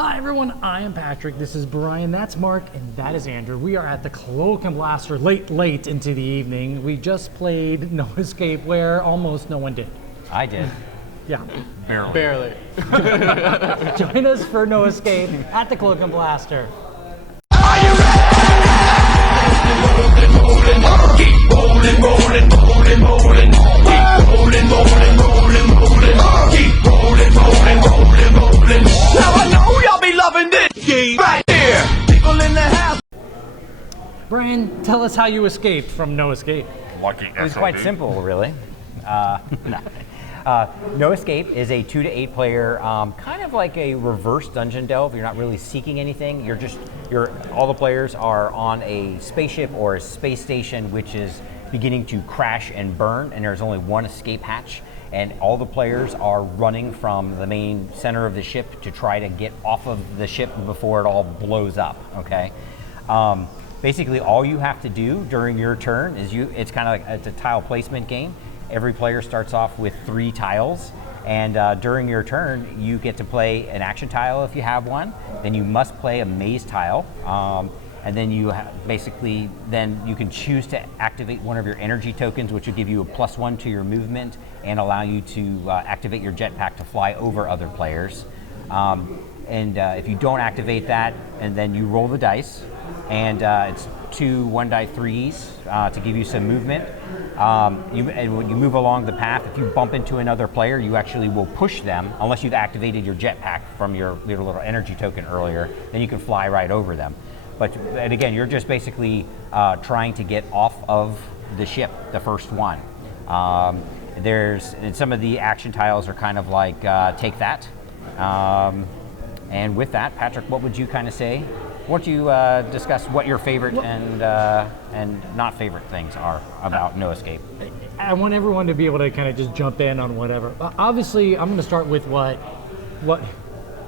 Hi everyone, I am Patrick, this is Brian, that's Mark, and that is Andrew. We are at the Cloak and Blaster late into the evening. We just played No Escape where almost no one did. I did. Yeah. Barely. Join us for No Escape at the Cloak and Blaster. Now I know y'all be loving this game right here. People in the house. Brian, tell us how you escaped from No Escape. Lucky It was quite simple, really. No Escape is a 2 to 8 player, kind of like a reverse dungeon delve. You're not really seeking anything. All the players are on a spaceship or a space station, which is beginning to crash and burn, and there's only one escape hatch. And all the players are running from the main center of the ship to try to get off of the ship before it all blows up. Okay. Basically, all you have to do during your turn is it's kind of like it's a tile placement game. Every player starts off with 3 tiles, and during your turn, you get to play an action tile if you have one. Then you must play a maze tile, and then you then you can choose to activate one of your energy tokens, which will give you a +1 to your movement and allow you to activate your jetpack to fly over other players. If you don't activate that, and then you roll the dice, and it's 2 1-die-3s to give you some movement. And when you move along the path, if you bump into another player, you actually will push them, unless you've activated your jetpack from your little energy token earlier, then you can fly right over them. And again, you're just basically trying to get off of the ship, the first one. And some of the action tiles are kind of like take that. And with that, Patrick, what would you kind of say? Why don't you discuss what your favorite and not favorite things are about No Escape? I want everyone to be able to kind of just jump in on whatever. Obviously, I'm going to start with what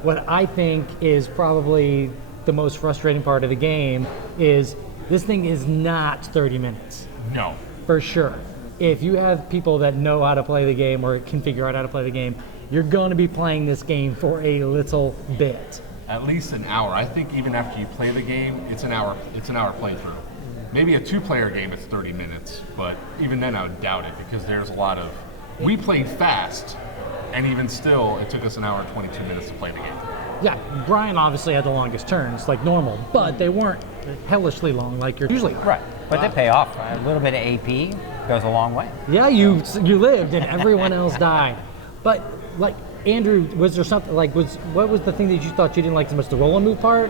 I think is probably the most frustrating part of the game is this thing is not 30 minutes. No. For sure. If you have people that know how to play the game or can figure out how to play the game, you're going to be playing this game for a little bit. At least an hour. I think even after you play the game, it's an hour playthrough. Maybe a 2-player game it's 30 minutes, but even then I would doubt it because there's a lot of we played fast, and even still it took us an hour and 22 minutes to play the game. Yeah, Brian obviously had the longest turns, like normal, but they weren't hellishly long like you're usually. Right, but they pay off. A little bit of AP goes a long way. Yeah, you lived and everyone else died. But like Andrew, was there something like what was the thing that you thought you didn't like so much, the roll and move part?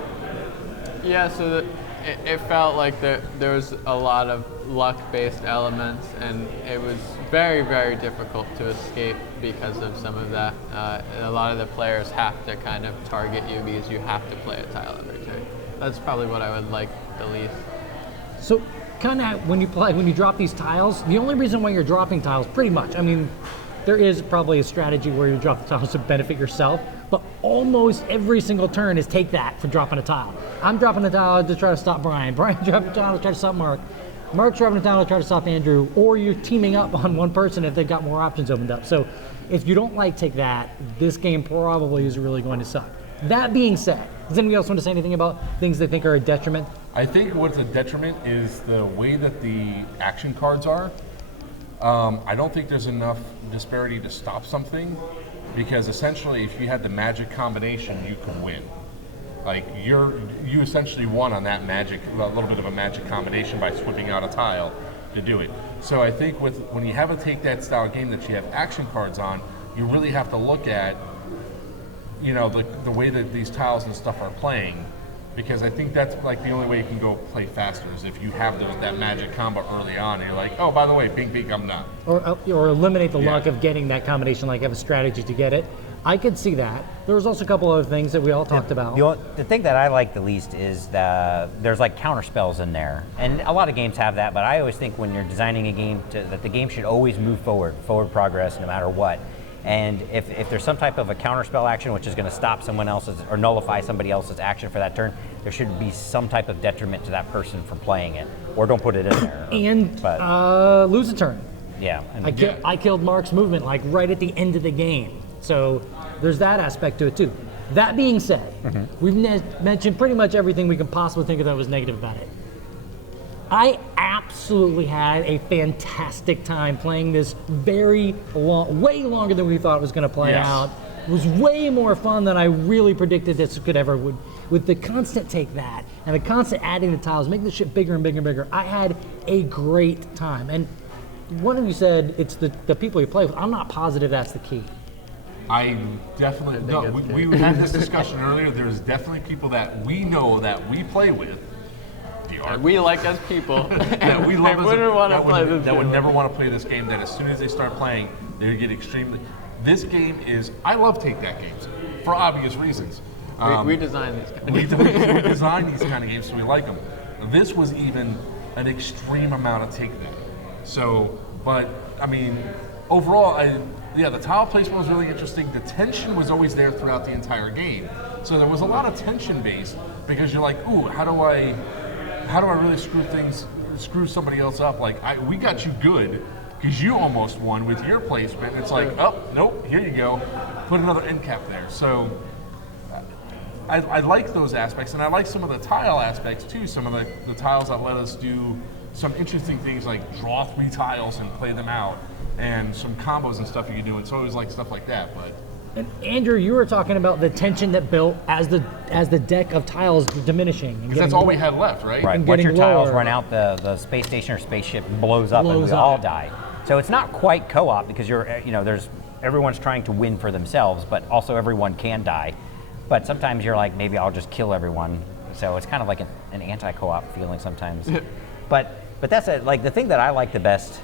Yeah, so it felt like there was a lot of luck-based elements, and it was very, very difficult to escape because of some of that. A lot of the players have to kind of target you because you have to play a tile every turn. That's probably what I would like the least. So kind of when you drop these tiles, the only reason why you're dropping tiles, pretty much, I mean, there is probably a strategy where you drop the tiles to benefit yourself, but almost every single turn is take that for dropping a tile. I'm dropping a tile to try to stop Brian. Brian's dropping a tile to try to stop Mark. Mark's dropping a tile to try to stop Andrew, or you're teaming up on one person if they've got more options opened up. So if you don't like take that, this game probably is really going to suck. That being said, does anybody else want to say anything about things they think are a detriment? I think what's a detriment is the way that the action cards are. I don't think there's enough disparity to stop something, because essentially if you had the magic combination, you could win. Like you essentially won on that magic, a little bit of a magic combination by swapping out a tile to do it. So I think when you have a take that style game that you have action cards on, you really have to look at, the way that these tiles and stuff are playing, because I think that's like the only way you can go play faster is if you have that magic combo early on and you're like, oh, by the way, bing, bing, I'm not. Or eliminate the luck of getting that combination, like have a strategy to get it. I could see that. There was also a couple other things that we all talked about. The thing that I like the least is there's like counter spells in there, and a lot of games have that. But I always think when you're designing a game that the game should always move forward progress, no matter what. And if there's some type of a counter spell action which is going to stop someone else's or nullify somebody else's action for that turn, there should be some type of detriment to that person from playing it, or don't put it in there. Lose a turn. Yeah. I killed Mark's movement like right at the end of the game. So there's that aspect to it too. That being said, we've mentioned pretty much everything we can possibly think of that was negative about it. I absolutely had a fantastic time playing this very long, way longer than we thought it was going to play Yes. out. It was way more fun than I really predicted this could ever would. With the constant take that and the constant adding the tiles, making the shit bigger and bigger and bigger, I had a great time. And one of you said it's the people you play with. I'm not positive that's the key. I definitely no. We had this discussion earlier. There's definitely people that we know that we play with. We like as people. That we love They wouldn't want to that play would, this that would game. never want to play this game. That as soon as they start playing, they get extremely. This game is. I love take that games for obvious reasons. We designed these guys. We design these kind of games so we like them. This was even an extreme amount of take that. So, but I mean, overall, the tile placement was really interesting. The tension was always there throughout the entire game. So there was a lot of tension based because you're like, ooh, how do I really screw somebody else up? Like, we got you good because you almost won with your placement. It's like, oh, nope, here you go. Put another end cap there. So I like those aspects, and I like some of the tile aspects too. Some of the tiles that let us do some interesting things like draw 3 tiles and play them out, and some combos and stuff you can do. It's always like stuff like that. But And Andrew, you were talking about the tension that built as the deck of tiles diminishing. because that's all we had left, right? Right. And Once your getting tiles lower. run out, the space station or spaceship blows up and Blows we all up. die. So it's not quite co-op because there's everyone's trying to win for themselves, but also everyone can die. But sometimes you're like, maybe I'll just kill everyone. So it's kind of like an anti-co-op feeling sometimes. but that's like the thing that I like the best.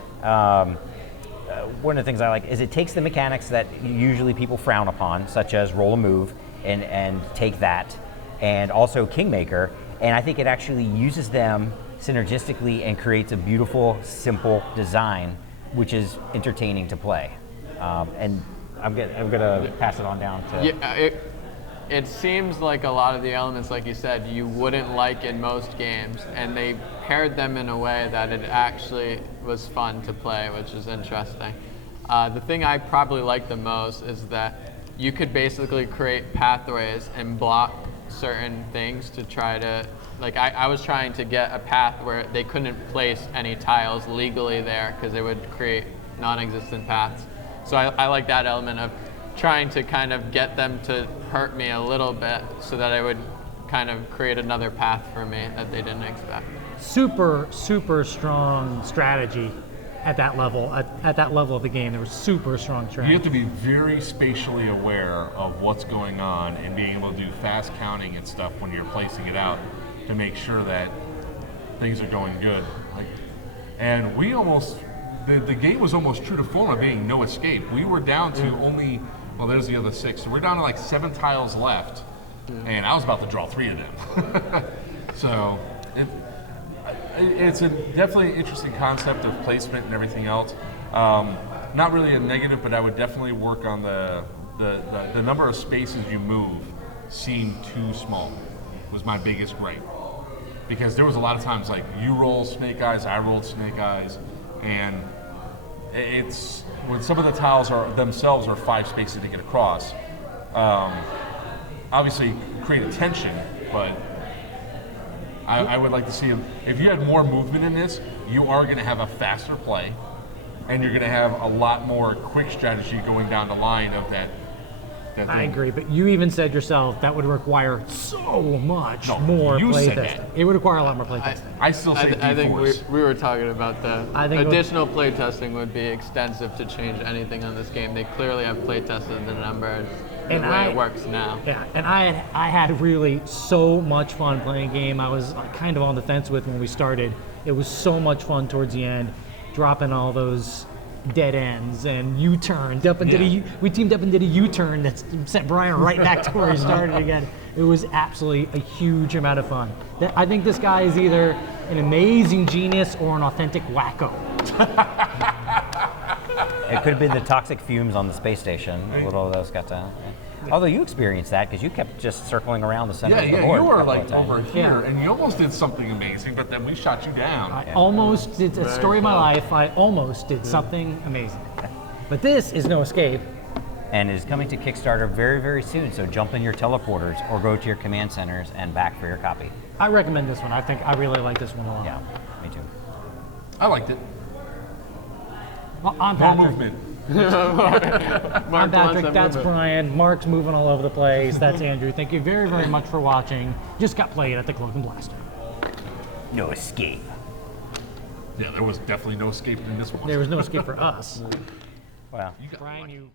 One of the things I like is it takes the mechanics that usually people frown upon, such as roll a move and take that, and also Kingmaker, and I think it actually uses them synergistically and creates a beautiful, simple design, which is entertaining to play. And I'm gonna pass it on down to. Yeah, it seems like a lot of the elements, like you said, you wouldn't like in most games, and they paired them in a way that it actually was fun to play, which is interesting. The thing I probably like the most is that you could basically create pathways and block certain things to try to, like I was trying to get a path where they couldn't place any tiles legally there because it would create non-existent paths. So I like that element of trying to kind of get them to hurt me a little bit so that I would kind of create another path for me that they didn't expect. Super strong strategy at that level. At that level of the game, there was super strong You strategy. have to be very spatially aware of what's going on and being able to do fast counting and stuff when you're placing it out to make sure that things are going good. And we almost, the game was almost true to form of being no escape. We were down to only, well, there's the other 6. So we're down to like 7 tiles left, and I was about to draw 3 of them. So it's a definitely interesting concept of placement and everything else. Not really a negative, but I would definitely work on the number of spaces you move seemed too small, was my biggest gripe. Because there was a lot of times like you roll snake eyes, I rolled snake eyes, and it's when some of the tiles themselves are 5 spaces to get across. Obviously create a tension, but I would like to see if you had more movement in this, you are going to have a faster play, and you're going to have a lot more quick strategy going down the line of that thing. I agree, but you even said yourself that would require so much No, more you play said testing. that. It would require a lot more play testing. I still say I think D4s. we were talking about the I think it would- additional playtesting would be extensive to change anything on this game. They clearly have playtested the number the And way it works now. Yeah, and I had really so much fun playing a game I was kind of on the fence with when we started. It was so much fun towards the end, dropping all those dead ends and U-turns up and we teamed up and did a U-turn that sent Brian right back to where he started again. It was absolutely a huge amount of fun. I think this guy is either an amazing genius or an authentic wacko. It could have been the toxic fumes on the space station. A little of those got to. Although you experienced that because you kept just circling around the center of the board. You a were couple like of times. over here, Yeah. and you almost did something amazing, but then we shot you down. I almost did a story of my life. I almost did something amazing. But this is no escape. and is coming to Kickstarter very, very soon. So jump in your teleporters or go to your command centers and back for your copy. I recommend this one. I really like this one a lot. Yeah, me too. I liked it. Well, I'm More Patrick. movement. I'm Mark wants Patrick. that That's movement. Brian. Mark's moving all over the place. That's Andrew. Thank you very, very much for watching. Just got played at the Cloak and Blaster. No escape. Yeah, there was definitely no escape in this one. There was no escape for us. Wow. You got Brian, you